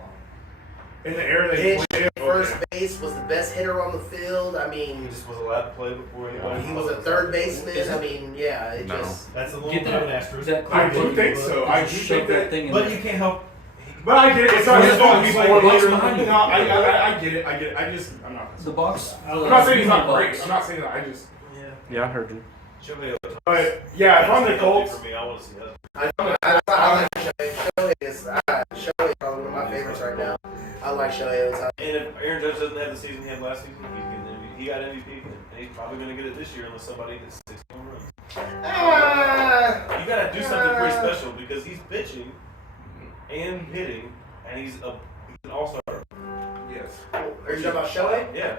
In the era they played, first base was the best hitter on the field. I mean, he just was allowed to play before anybody. He was a third baseman. I mean, yeah, it just that's a little bit of an asterisk. I do think so. I do think that thing. But you can't help. But I get it. It's not his fault. He's like later. behind you. No, I get it. I'm not. The box. I'm not saying he's not great. I'm not saying that. I just. Yeah, I heard you. But yeah, if I'm the Colts, for me, I want to see that. I like Shohei. Shohei is probably one of my favorites right now. I like Shohei. And if Aaron Judge doesn't have the season he had last season, he got MVP, and he's probably going to get it this year unless somebody hits 6 home runs. You got to do something pretty special because he's pitching and hitting, and he's an all-star. yes. Are you talking about Shohei? Yeah.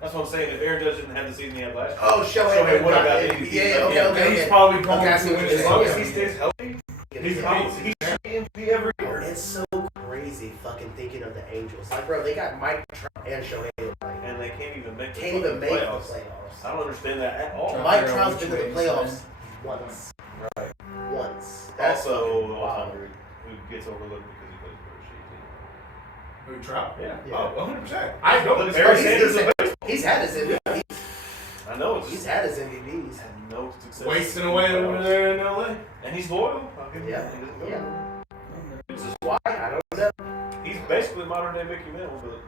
That's what I'm saying. If Aaron Judge didn't have the season he had last year, Oh, Shohei would have got MVP. Yeah, okay. He's probably going Okay, to win As long as he stays healthy, He's MVP every year. It's so crazy fucking thinking of the Angels. Like, bro, they got Mike Trout and Shohei. And they can't even make the playoffs. I don't understand that at all. Mike Trout's been to the playoffs once. Right. Once. Also, who gets overlooked because he plays for a shitty team. Who, Trout? Yeah. Oh, 100%. I know. Barry Sanders of baseball. He's had his MVPs. I know. He's had his MVPs. He's had no success. Wasting away over there in LA. And he's loyal. Yeah. Why? I don't know. He's basically modern day Mickey Mantle, but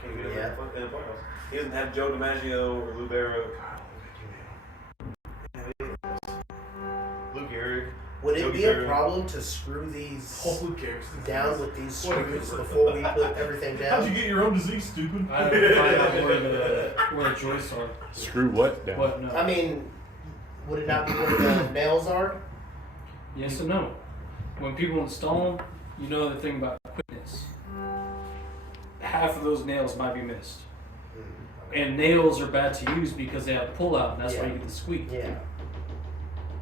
can't get it in the playoffs. He doesn't have Joe DiMaggio or Lou Barrow. Lou Gehrig. Would it be a problem to screw these down with these screws before we put everything down? How'd you get your own disease, stupid? I have to find out where the joists are. Screw what down? What? No. I mean, would it not be where the nails are? Yes and no. When people install them, you know the thing about quickness. Half of those nails might be missed. And nails are bad to use because they have pull out, and that's why you get the squeak. Yeah.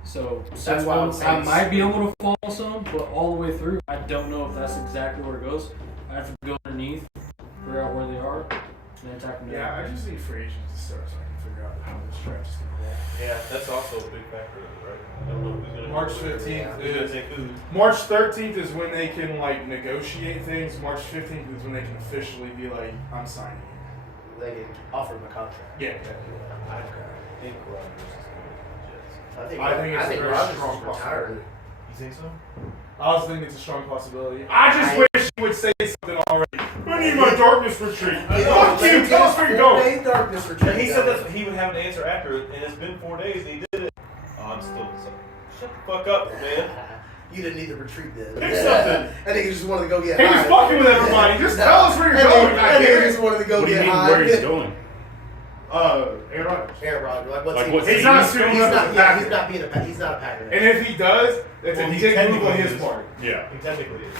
So that's why I'm saying I might be able to follow some, but all the way through, I don't know if that's exactly where it goes. I have to go underneath, figure out where they are, and then attack them down. Yeah, I just need free agents to start so I can figure out how this stretch is going to roll. Yeah, that's also a big factor, right? I don't know who's going to March 15th who's going to take who. March 13th is when they can like negotiate things. March 15th is when they can officially be like, I'm signing you. They can offer him a contract. Yeah. I think Rodgers is going to the Jets. I think Rodgers strong is retired. You think so? I also think it's a strong possibility. I just wish he would say something already. I need my darkness retreat. Fuck you, tell us where you're going. Darkness retreat. And he said that he would have an answer after it, and it's been 4 days, and he did it. Oh, I'm still shut the fuck up, man. You didn't need to retreat then. Pick something. I think he just wanted to go get He high. was fucking with everybody. Just tell us where you're going. I think he just wanted to go What do you get mean high. where he's going? Aaron Rodgers. Aaron Rodgers. Like, Like he? what He's team? not suiting up as a Packer. He's not being a He's not a Packer. And if he does, that's Well, a he dick move technically on his is. part. Yeah. He technically is.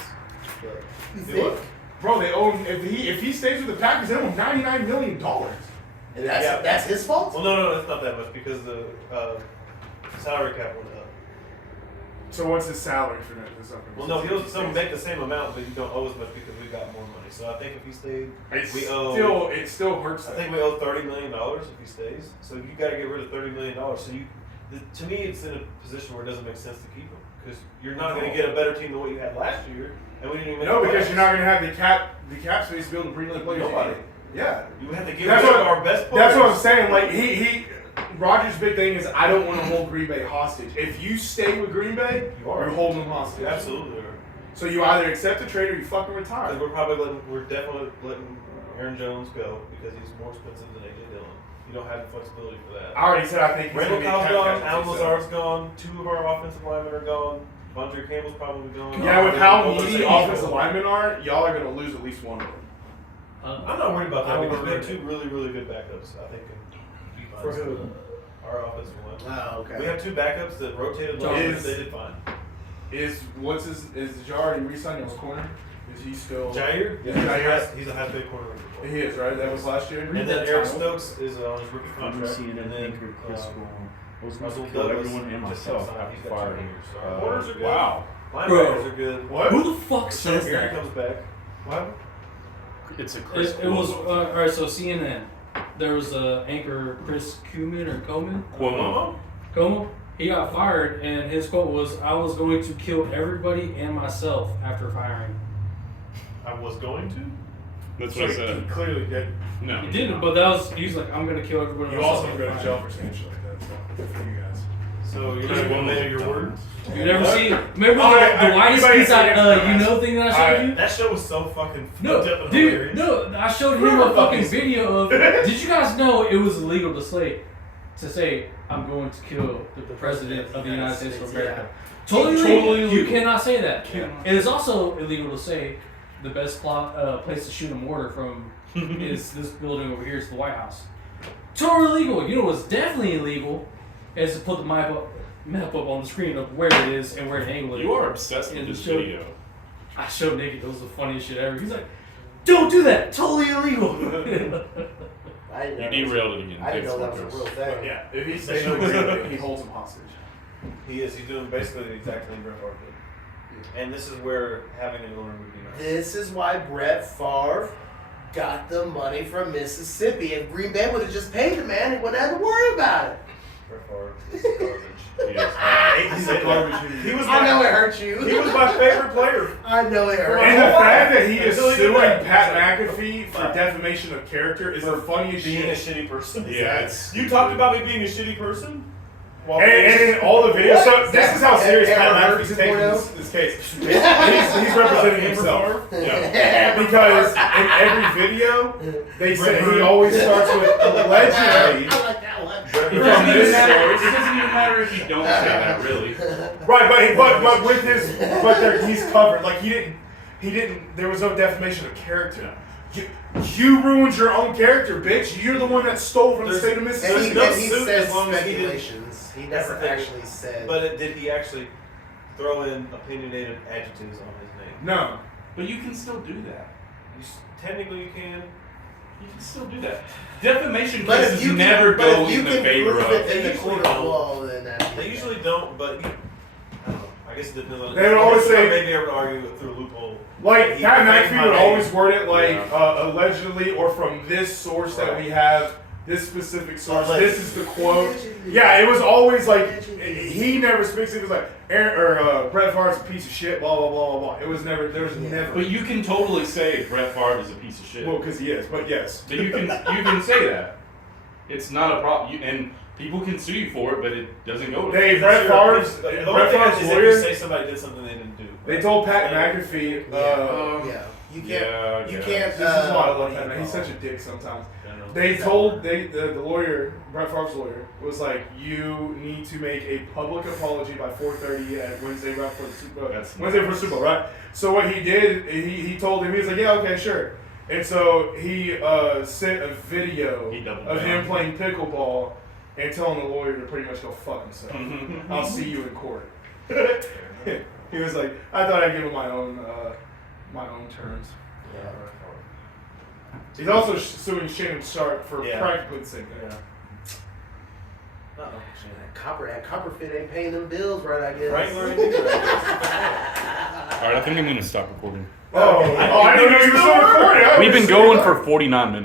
You Do think? what? Bro, they owe him, if he stays with the Packers, they owe him $99 million. And that's his fault? Well, no, it's not that much because the salary cap went up. So what's his salary for that? Well, no, he'll still make the same amount, but you don't owe as much because we got more money. So I think if he stayed, It still hurts. I think we owe $30 million if he stays. So you got to get rid of $30 million. So to me, it's in a position where it doesn't make sense to keep him because you're not going to get a better team than what you had last year, and we didn't even. No, because you're not going to have the cap space to be able to bring in players. Nobody. Yeah, you have to give that's rid what of our best players. That's what I'm saying. Like Rodgers' big thing is I don't want to hold Green Bay hostage. If you stay with Green Bay, you're holding them hostage. You absolutely are. So you either accept the trade or you fucking retire. We're definitely letting Aaron Jones go because he's more expensive than AJ Dillon. You don't have the flexibility for that. I already said I think he's Randall gonna be Cobb's cap gone. casualty, Alan so. Lazard's gone. 2 of our offensive linemen are gone. Vondre Campbell's probably gone. Yeah, with how Both needy are offensive linemen are, y'all are gonna lose at least one of them. I'm not worried about that I because we have worry. 2 really, really good backups. I think. For who? Our offensive line. Oh, okay. We have 2 backups that rotated last year. They did fine. Is Jair already re-signed in his corner? Is he still? Jair? Yeah, Jair. He's a high paid corner. He is, right? That was last year. And then Eric Stokes is on his rookie contract. CNN And then anchor Chris was Russell going to kill Douglas everyone and just myself signed. He's after got 2 firing. years. So our corners are good. Wow. Linebackers are good. What? Who the fuck says Gary that? comes back. What? It's a Chris. It was alright. So CNN, there was anchor Chris Coleman. Como. He got fired, and his quote was, "I was going to kill everybody and myself after firing." I was going to. That's So what I he said. clearly did. No. He didn't, but that was he's like, "I'm gonna kill everybody." You and also myself go to after jail firing." for saying shit like that. So good for you guys. So you're not going to measure your word? You never seen? Remember I- the whitest anybody piece say I it's you know thing that I showed you? That show was so fucking No, fucked up and dude, hilarious. no. I showed him a fucking video of. Did you guys know it was illegal to say I'm going to kill the president of the United States of America? Totally illegal. You cannot say that. It is also illegal to say the best place to shoot a mortar from is this building over here. It's the White House. Totally illegal. You know what's definitely illegal is to put the map up on the screen of where it is and where to angle it. You are obsessed with this video. I showed Nick. It was the funniest shit ever. He's like, "Don't do that. Totally illegal." I didn't know You derailed it again. I didn't know that Thanks, was a Marcos. real thing. Yeah, if he stays in agreement, he holds him hostage. He is. He's doing basically the exact thing Brett Favre did. And this is where having an owner would be nice. This is why Brett Favre got the money from Mississippi. If Green Bay would have just paid the man, he wouldn't have to worry about it. Brett Favre is garbage. He's a garbage human. He was I know my, it hurt you. he was my favorite player. I know it hurt. And the fact that he is Until he did suing that. Pat McAfee for defamation of character is the funniest Being a shit. shitty person. Yeah, it's You talked about me being a shitty person? While And in all the videos, so What? this is how serious Amber Pat Heard McAfee's taking 2.0? this case. He's representing himself. Yeah. Because in every video, they say he always starts with allegedly. I like that one. It doesn't even matter. It doesn't even matter if you don't say that, really. Right, but with his, he's covered. Like he didn't. There was no defamation of character. You ruined your own character, bitch. You're the one that stole from the state of And Mississippi. he suit says as long as he didn't- speculations. He That's never the thing. actually said. But did he actually throw in opinionated adjectives on his name? No. But you can still do that. Technically, you can. You can still do that. Defamation But if cases you never can, go but if you in the can favor prove of. it in They the usually court of don't. law, then that. They usually don't, but I don't know. I guess it depends on. They would always say- maybe able to argue it through a loophole. Like He Pat defends McAfee my would name. always word it like allegedly or from this source that we have, this specific source. Allegedly. This is the quote. Yeah, it was always like he never speaks. It was like Brett Favre's a piece of shit. Blah blah blah blah blah. It was never. There was never. But you can totally say Brett Favre is a piece of shit. Well, because he is. But yes. But you can say that. It's not a problem. And people can sue you for it, but it doesn't go to They it. Brett Favre's The only thing is if you lawyer. say somebody did something they didn't do. They told Pat McAfee. Yeah. You can't. Yeah, You yeah. can't. This is why I love what do Pat you McAfee. He's call such a it? dick sometimes. I know. They told the lawyer, Brett Favre's lawyer, was like, you need to make a public apology by 4:30 at Wednesday right before the Super Bowl. That's Wednesday for the Super Bowl, right? So what he did, he told him, he was like, yeah, okay, sure. And so he sent a video He doubled of down. him playing pickleball and telling the lawyer to pretty much go fuck himself. I'll see you in court. He was like, I thought I'd give him my own terms. Yeah. He's also suing Shannon Sharp for Yeah. practically the same thing. Uh-oh. That Copperfit ain't paying them bills right, I guess. Right, Larry? Right. All right, I think I'm going to stop recording. Oh, I didn't know you were still recording. We've been going for 49 minutes.